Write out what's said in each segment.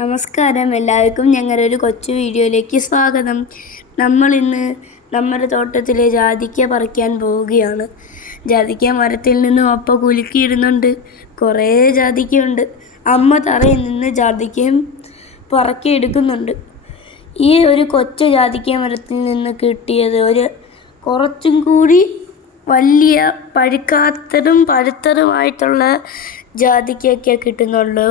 നമസ്കാരം, എല്ലാവർക്കും ഞങ്ങളുടെ ഒരു കൊച്ചു വീഡിയോയിലേക്ക് സ്വാഗതം. നമ്മളിന്ന് നമ്മുടെ തോട്ടത്തിലെ ജാതിക്ക പറിക്കാൻ പോവുകയാണ്. ജാതിക്ക മരത്തിൽ നിന്നും അപ്പ കുലുക്കിയിടുന്നുണ്ട്. കുറേ ജാതിക്കയുണ്ട്. അമ്മ തറയിൽ നിന്ന് ജാതിക്കയും പറക്കിയെടുക്കുന്നുണ്ട്. ഈ ഒരു കൊച്ചു ജാതിക്ക മരത്തിൽ നിന്ന് കിട്ടിയത് കുറച്ചും കൂടി വലിയ പഴുക്കാത്തതും പഴുത്തതുമായിട്ടുള്ള ജാതിക്കയൊക്കെ കിട്ടുന്നുള്ളൂ.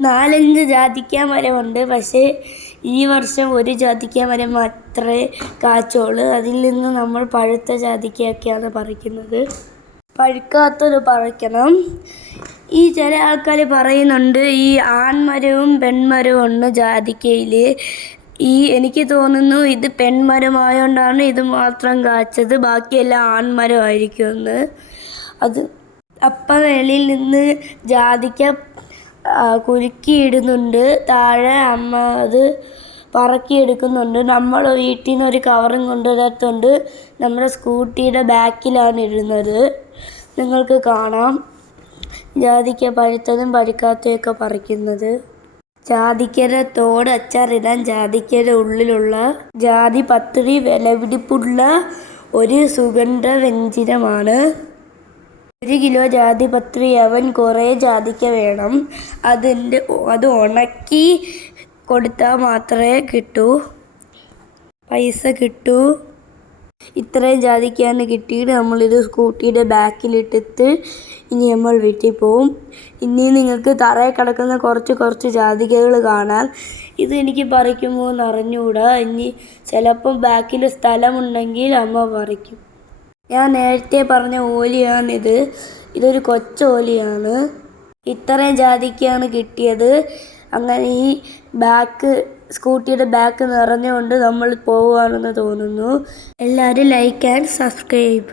4-5 ജാതിക്ക മരമുണ്ട്. പക്ഷേ ഈ വർഷം ഒരു ജാതിക്ക മരം മാത്രമേ കാച്ചുള്ളൂ. അതിൽ നിന്ന് നമ്മൾ പഴുത്ത ജാതിക്കയൊക്കെയാണ് പറിക്കുന്നത്. പഴുക്കാത്തത് പറിക്കണം. ഈ ചില ആൾക്കാർ പറയുന്നുണ്ട് ഈ ആൺമരവും പെൺമരവും ഉണ്ട് ജാതിക്കയിൽ. എനിക്ക് തോന്നുന്നു ഇത് പെൺമരമായതുകൊണ്ടാണ് ഇത് മാത്രം കാച്ചത്, ബാക്കിയെല്ലാം ആൺമരമായിരിക്കുമെന്ന്. അപ്പം വെളിയിൽ നിന്ന് ജാതിക്ക കുലുക്കിയിടുന്നുണ്ട്. താഴെ അമ്മ അത് പറക്കിയെടുക്കുന്നുണ്ട്. നമ്മൾ വീട്ടിൽ നിന്ന് ഒരു കവറും കൊണ്ടുവരാത്തതുകൊണ്ട് നമ്മുടെ സ്കൂട്ടിയുടെ ബാക്കിലാണ് ഇടുന്നത്. നിങ്ങൾക്ക് കാണാം ജാതിക്ക പഴുത്തതും പഴുക്കാത്തതൊക്കെ പറിക്കുന്നത്. ജാതിക്കയുടെ തോട് അച്ചാറിടാൻ ജാതിക്കയുടെ ഉള്ളിലുള്ള ജാതിപത്രി വിലപിടിപ്പുള്ള ഒരു സുഗന്ധവ്യഞ്ജനമാണ്. 1 കിലോ ജാതിപത്രി അവൻ കുറേ ജാതിക്ക വേണം. അത് ഉണക്കി കൊടുത്താൽ മാത്രമേ പൈസ കിട്ടൂ. ഇത്രയും ജാതിക്കയാണ് കിട്ടിയിട്ട് നമ്മളിത് സ്കൂട്ടിയുടെ ബാക്കിലിട്ടിട്ട് ഇനി നമ്മൾ വീട്ടിൽ പോവും. ഇനി നിങ്ങൾക്ക് തറയിൽ കിടക്കുന്ന കുറച്ച് ജാതിക്കകൾ കാണാം. ഇത് എനിക്ക് പറിക്കുമോ എന്ന് അറിഞ്ഞുകൂടാ. ഇനി ചിലപ്പം ബാക്കിൽ സ്ഥലമുണ്ടെങ്കിൽ അമ്മ പറിക്കും. ഞാൻ നേരത്തെ പറഞ്ഞ ഓലിയാണിത്. ഇതൊരു കൊച്ചോലിയാണ്. ഇത്രയും ജാതിക്കയാണ് കിട്ടിയത്. അങ്ങനെ ഈ സ്കൂട്ടിയുടെ ബാക്ക് നിറഞ്ഞുകൊണ്ട് നമ്മൾ പോവുകയാണെന്ന് തോന്നുന്നു. എല്ലാവരും ലൈക്ക് ആൻഡ് സബ്സ്ക്രൈബ്.